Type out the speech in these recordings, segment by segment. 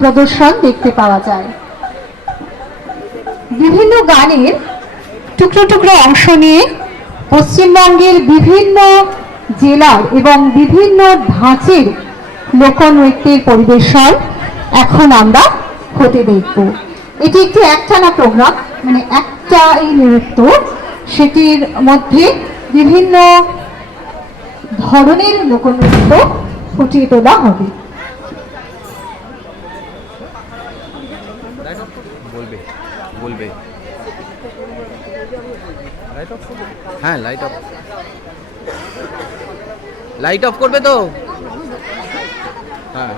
প্রদর্শন দেখতে পাওয়া যায়। বিভিন্ন গানের টুকরো টুকরো অংশ নিয়ে পশ্চিমবঙ্গের বিভিন্ন জেলার এবং বিভিন্ন ধাঁচের লোকনৃত্যের পরিবেশন এখন আমরা হতে দেখব। এটি একটি একটানা প্রোগ্রাম, মানে একটা এই নৃত্য, সেটির মধ্যে বিভিন্ন ধরনের লোকনৃত্য ফুটিয়ে তোলা হবে। বলবে বলবে হ্যাঁ, লাইট অফ করবে তো। হ্যাঁ,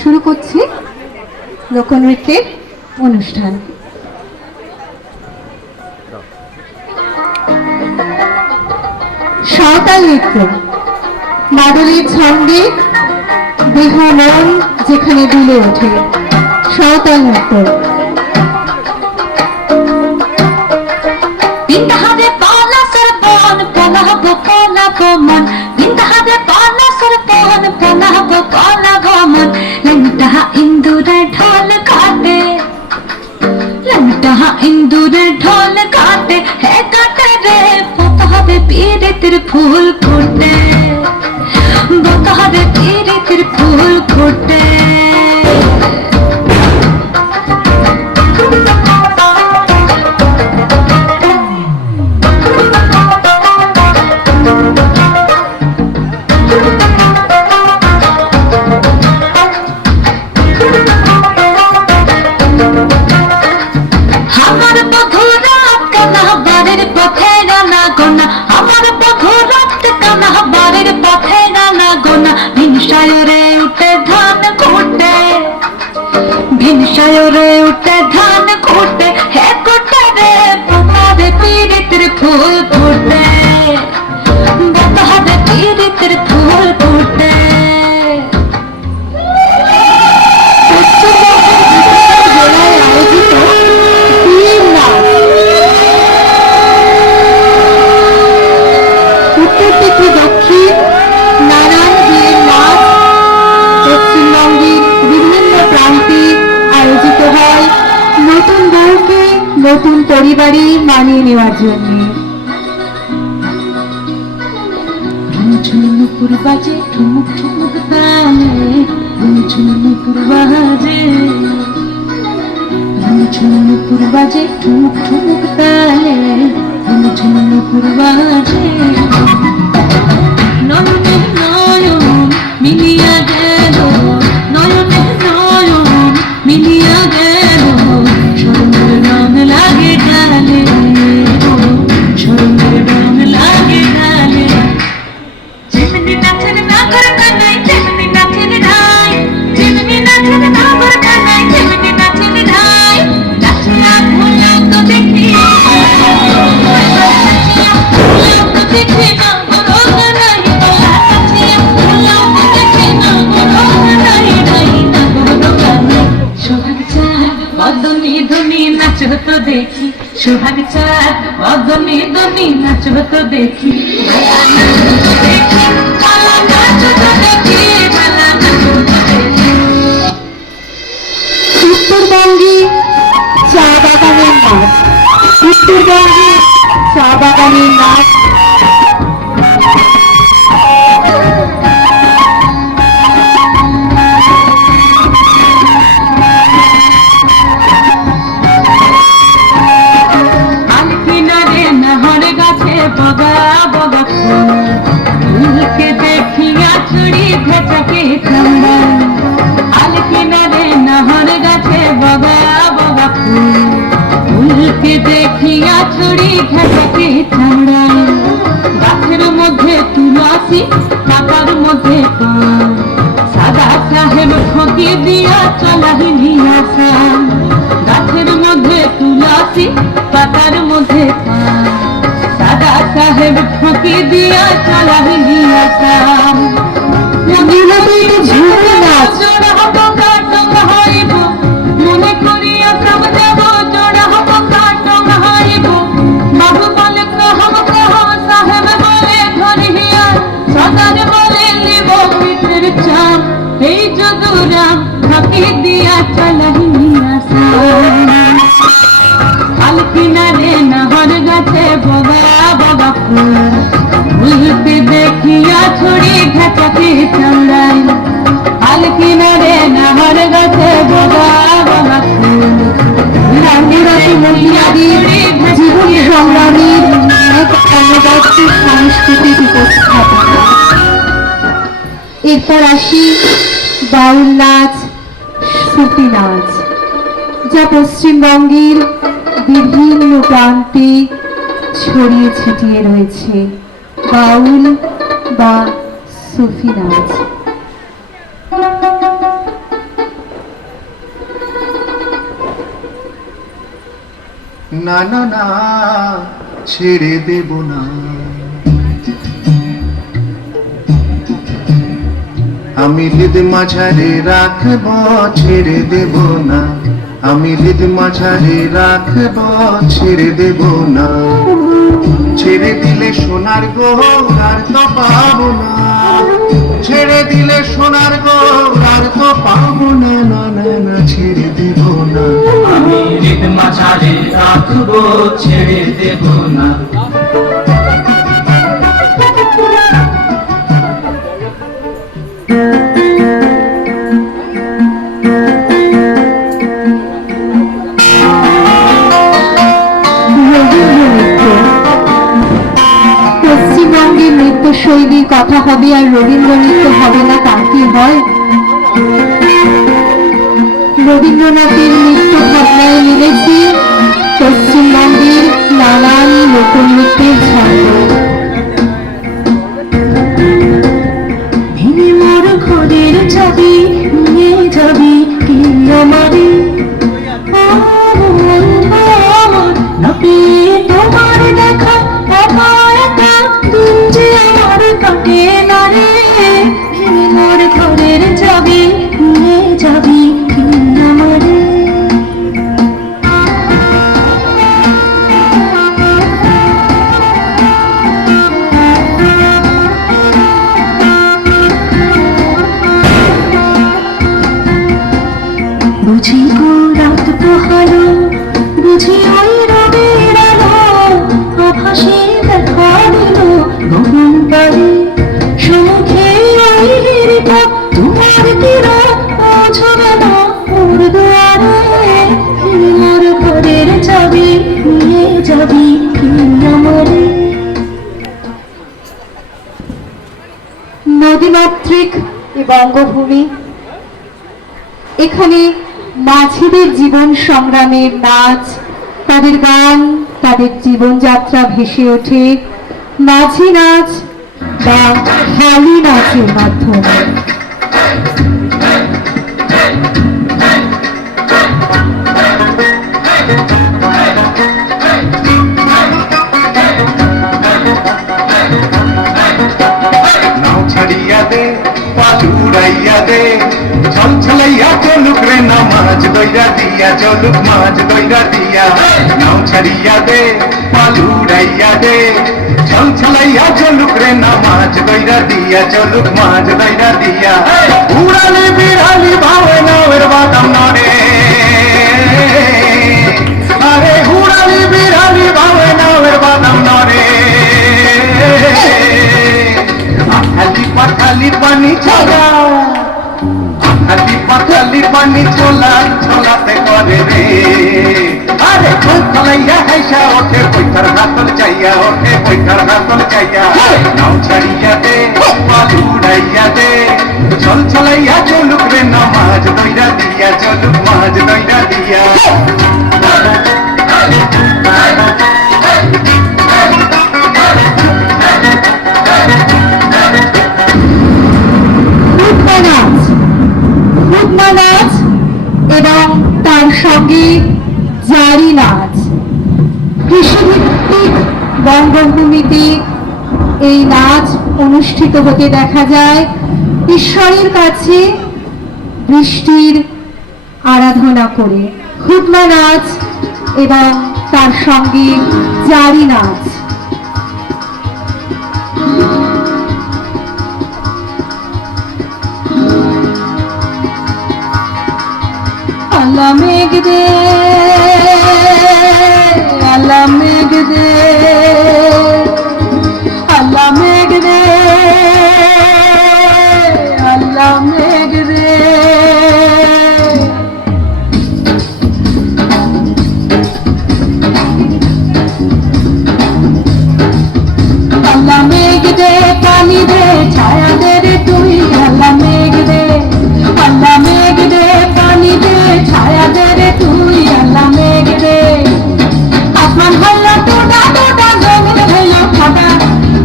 শুরু করছি লোকনৃত্যের অনুষ্ঠান। সাঁওতাল নৃত্য মাদলের ছন্দে দেহ মন যেখানে দুলে ওঠে, সাঁওতাল নৃত্য। ঢোল কাটে হে কাটে রে পতা হবে পীড়িতের ফুল ফুটে, পতা হবে পীড়িতের ফুল ফুটে। নতুন পরিবারে মানিয়ে নেওয়ার জন্য। ঝুমুর বাজে ঠুমুক ঠুমুক তালে, ঝুমুর বাজে ঝুমুর বাজে ঠুমুক ঠুমুক তালে, ঝুমুর বাজে। নয়নে নয়ন মিলিয়া গেল, নয়নে নয়ন মিলিয়া গেল, স্বর্ণের রং লাগে ডালে, স্বর্ণের রং লাগে ডালে। যেমনি নাচের নাগর কানাই, যেমনি নাচের ঢাই, যেমনি নাচের নাগর কানাই, যেমনি নাচের ঢাই। নাচিয়া ভুলাও তো দেখি, নাচিয়া ভুলাও তো দেখি না গরো গানাই, নাচিয়া ভুলাও তো দেখি না গরো গানাই, না গরো গানাই। সোহাগ চাঁদ বদনি ধনি নাচ তো দেখি, সোহাগ চাঁদ বদনি ধনি নাচ তো দেখি। উত্তরবঙ্গে চা বাগানের নাচ, উত্তরবঙ্গে চা বাগানের নাচ। আলকিনারে নহর গাছে বগা বগা ফুল, ফুলকে দেখিয়া চুড়ি ভেজাকে চামড়া। আলকিনারে নহর গাছে বগা বগা ফুল, ফুলকে দেখিয়া চুড়ি ভেজাকে চামড়া। গাছের মধ্যে তুলসী, পাতার মধ্যে পান, সাদা সাহেব ঠকি দিয়া চলাহিলি আসান। গাছের মধ্যে তুলসী, পাতার মধ্যে পান, সাদা সাহেব ঠকি দিয়া চলাহিলি আসান। মনে করিয়া সব দেব জোড়া হব কাটং হাইব, বাবু বলে কহ কহ সাহেব বলে ধরিয়া সদা चलहिया आल किनारे नहर गाছে बगा बगा फूल फूलते देखिया छोड़ी घाटती चौड़ाई आल किनारे नहर गाছে बगा बगा फूल রামপুরাটি মহিলাদের জীবন সংগ্রামের এক অনবদ্য সাংস্কৃতিক উপস্থাপনা। এরপর আসি বাউল নাচ, সুফি নাচ, যা পশ্চিমবঙ্গের বিভিন্ন প্রান্তে ছড়িয়ে ছিটিয়ে রয়েছে। বাউল বা সুফি নাচ না না না ছেড়ে দেব না, আমি হৃদ মাঝারে রাখব, ছেড়ে দেব না, আমি হৃদ মাঝারে রাখব, ছেড়ে দেব না, ছেড়ে দিলে সোনার গোল আর তো পাবো না, ছেড়ে দিলে সোনার গোল আর তো পাবো না, না না না ছেড়ে দেব না, আমি হৃদ মাঝারে রাখবো, ছেড়ে দেব না। পশ্চিমবঙ্গের নৃত্যশৈলীর কথা হবে আর রবীন্দ্র নৃত্য হবে না, তা কি হয়? রবীন্দ্রনাথের নৃত্য ভাবনায় মিলেছে পশ্চিমবঙ্গের নানান লোকনৃত্যের ছন্দ। ভেঙে মোর ঘরের চাবি নিয়ে যাবি কি আমারে না পেয়ে তোমার দেখা একা একা দিন যে আমার কাটে না রে, ভেঙে মোর ঘরের চাবি নিয়ে যাবি কি আমারে। বুঝি গো রাত পোহালো, বুঝি ওই রবির আলো আভাসে দেখা দিল গগন পারে, সমুখে ওই হিরিপা তোমার তীরা পৌঁছবে না ওর দুয়ারে, মোর ঘরের চাবি নিয়ে যাবি কি আমারে। নদীমাতৃক এ বঙ্গভূমি, এখানে মাঝিদের জীবন সংগ্রামের নাচ, তাদের গান, তাদের জীবনযাত্রা ভেসে ওঠে মাঝি নাচ বা হালি নাচের মাধ্যমে। নাও ছাড়িয়া দে, পালুড়াইয়া দে, ছল ছলাইয়া চলুক রে না মাছ দইরা দিয়া, চলুক মাছ দইরা দিয়া, নাও ছাড়িয়া দে, পালুড়াইয়া দে, ছল ছলাইয়া চলুক রে না মাছ দইরা দিয়া, চলুক মাছ দইরা দিয়া, উড়ালি বিড়ালি ভাবে নাওয়ের বাদাম নরে, আরে উড়ালি বিড়ালি ভাবে নাওয়ের বাদাম নরে, আখালি পাখালি পানি ছোলা, আখালি পাখালি পানি ছোলা, ছোলাতে করে রে, আরে খোল খলাইয়া হাইসা ওঠে পৈথার হাতল চাইয়া, ওঠে পৈথার হাতল চাইয়া, নাও ছাড়িয়া দে, পালুড়াইয়া দে, ছল ছলাইয়া চলুক রে না মাছ দইরা দিয়া, চলুক মাছ দইরা দিয়া। হুদমা নাচ, হুদমা নাচ এবং তার সঙ্গে জারি নাচ। কৃষিভিত্তিক বঙ্গভূমিতে এই নাচ অনুষ্ঠিত হতে দেখা যায় ঈশ্বরের কাছে বৃষ্টির আরাধনা করে। হুদমা নাচ এবং তার সঙ্গে জারি নাচ। আল্লাহ মেঘ দে, আল্লাহ মেঘ দে, আল্লাহ মেঘ দে, আল্লাহ মেঘ দে। আল্লাহ মেঘ দে, পানি দে, ছায়া দে রে তুই। আল্লাহ মেঘ দে, আল্লাহ মেঘ দে, পানি দে, ছায়া দে রে তুই। আল্লাহ মেঘ দে। আসমান হইল টোটা টোটা, জমিন হইল ফাটা,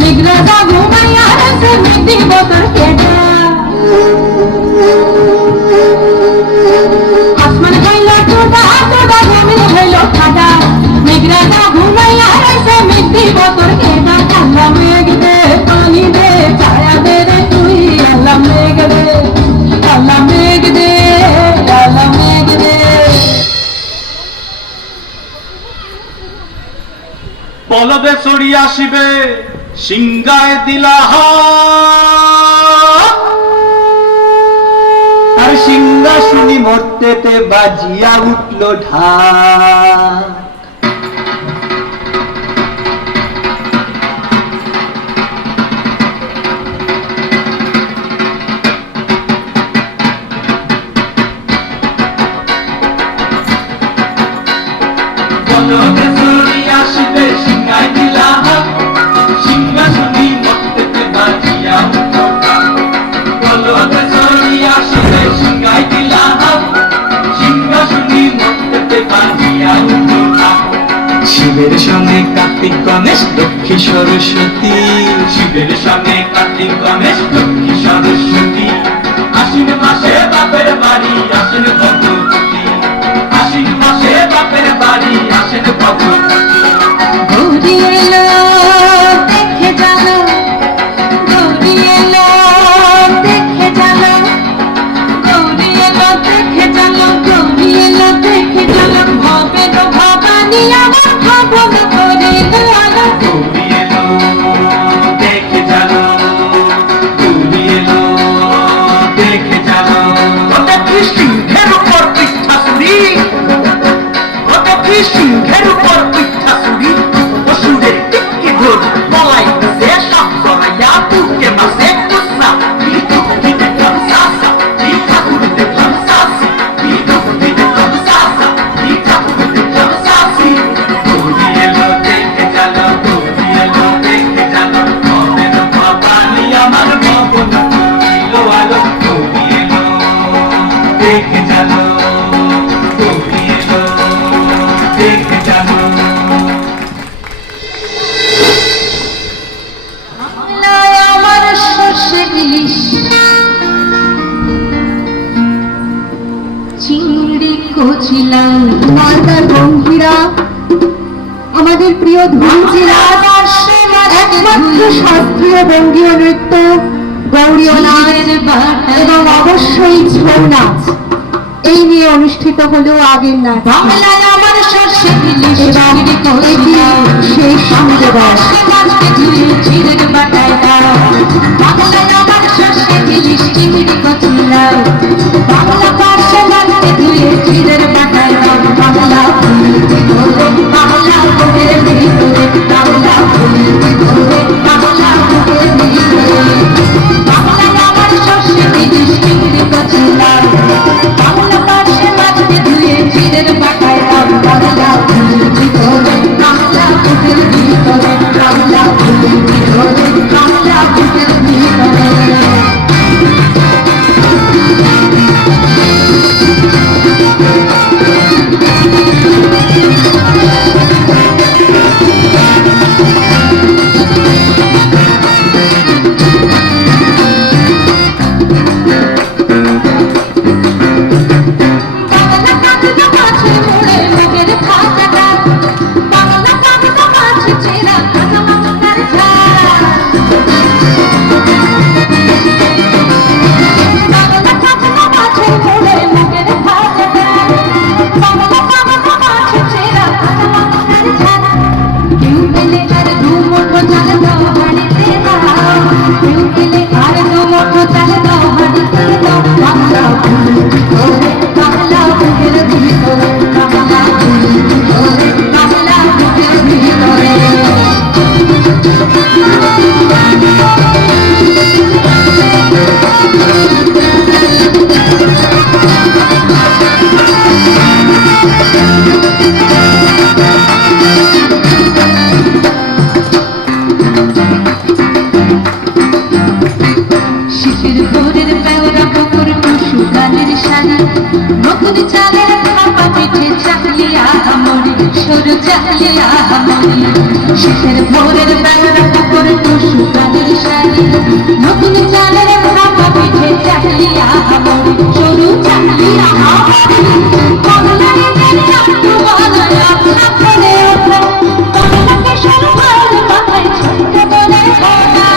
মেঘরাজা ঘুমাইয়া আছে, মেঘ দিব তোর কেটা। আসমান হইল টোটা টোটা, জমিন হইল ফাটা, মেঘরাজা ঘুমাইয়া আছে, মেঘ দিব তোর কেটা। আল্লাহ মেঘ দে, পানি দে, ছায়া দে রে তুই। আল্লাহ মেঘ দে, আল্লাহ মেঘ দে, আল্লাহ মেঘ দে। পলবে চড়ি আসিবে সিংগায় দিলা আর সিংহাসনী মর্তেতে বাজিয়া উঠল ঢাক। পলবে চড়ি আসিবে সিংগায় দিলা সিংহাসনী মর্তেতে বাজিয়া উঠল ঢাক। পলবে চড়ি আসিবে সিংগায় দিলা সিংহাসনী মর্তেতে বাজিয়া উঠল ঢাক। শিবের সঙ্গে কার্তিক গণেশ লক্ষ্মী সরস্বতী, শিবের সঙ্গে কার্তিক গণেশ লক্ষ্মী সরস্বতী। আশ্বিন মাসে বাপের বাড়ি আসেন ভগবতী, আশ্বিন মাসে বাপের বাড়ি আসেন ভগবতী। গৌরী এলো দেখে জানো, গৌরী এলো দেখে জানো, গৌরী এলো দেখে জানো, গৌরী এলো দেখে জানো। ভবের ভবানী আমার ভবন করিল আলো। গৌরী এলো দেখে জানো, গৌরী এলো দেখে জানো। ওটা কি সিংহের উপর পিঠাসুরি, ওটা কি সিংহের উপর পিঠাসুরি। অসুরের টিকি ধর বলাই সে সব জড়াইয়া বুকে মাসে কুসা। কি দুঃখী দেখলাম সাসা, কি ঠাকুর দেখলাম সাসি, কি দুঃখী দেখলাম সাসা, কি ঠাকুর দেখলাম সাসি। গৌরী এলো দেখে জানো, গৌরী এলো দেখে জানো। ভবের ভবানী আমার ভবন করিল আলো। গৌরী এলো দেখে জানো, গৌরী এলো দেখে জানো। বাংলায় আমার সর্ষে ইলিশ, চিংড়ি কচিলাম, মালদার বঙ্গীরা, আমাদের প্রিয় ধুম জেলার একমাত্র শাস্ত্রীয় বঙ্গীয় নৃত্য গৌরীয় নাচ এবং অবশ্যই ছৌ নাচ, এই নিয়ে অনুষ্ঠিত হলো আগের নাচ। বাংলায় আমার সর্ষে ইলিশ, চিংড়ি কচিলাম, সেই সঙ্গে চিড়ের বাটায় দাও। বাংলায় আমার সর্ষে ইলিশ, চিংড়ি কচিলাম, বাংলা পার্শ্বে লাগতে ধুয়ে চিড়ের বাটায় দাও। বাংলা ফুলের ভিতরে, বাংলা ফুলের ভিতরে, বাংলা ফুলের ভিতরে, বাংলা ফুলের ভিতরে। বাংলায় আমার সর্ষে ইলিশ, চিংড়ি কচিলাম, বাংলা পার্শ্বে লাগতে ধুয়ে চিড়ের বাটায় দাও। বাংলা ফুলের ভিতরে, বাংলা ফুলের ভিতরে, বাংলা ফুলের ভিতরে, বাংলা ফুলের গানের শাড়ি নতুন চালের ভাপা পিঠে চাকলিয়া মরি সরু চাকলিয়া মরি শীতের ভোরের বেলা কাপড় টুসু গানের শাড়ি নতুন চালের ভাপা পিঠে চাকলিয়া মরি সরু চাকলিয়া মরি কমলারে গেলে আটু বানায়া সাথে ওঠো কমলাকে সরু ভালো মাথায় ছোট্ট বলে ওঠা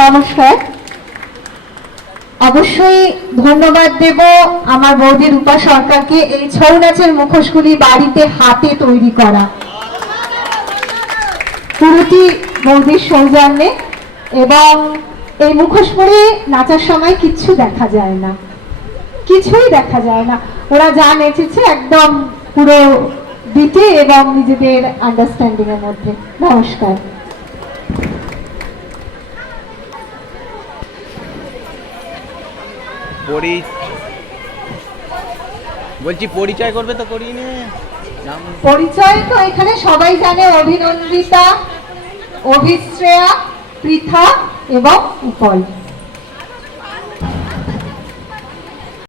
নমস্কার। অবশ্যই ধন্যবাদ দেব আমার বৌদি রূপা সরকারকে এই ছৌ নাচের মুখোশগুলি বাড়িতে হাতে তৈরি করা, পুরোটি বৌদির সৌজন্যে। এবং এই মুখোশ পরে নাচার সময় কিচ্ছু দেখা যায় না, কিছুই দেখা যায় না। ওরা যা নেচেছে একদম পুরো বিটে এবং নিজেদের আন্ডারস্ট্যান্ডিং এর মধ্যে। নমস্কার। বলছি পরিচয় করবে তো করিয়ে নে। পরিচয় তো এখানে সবাই জানে, অভিনন্দিতা, অভিশ্রেয়া, পৃথা এবং উপল।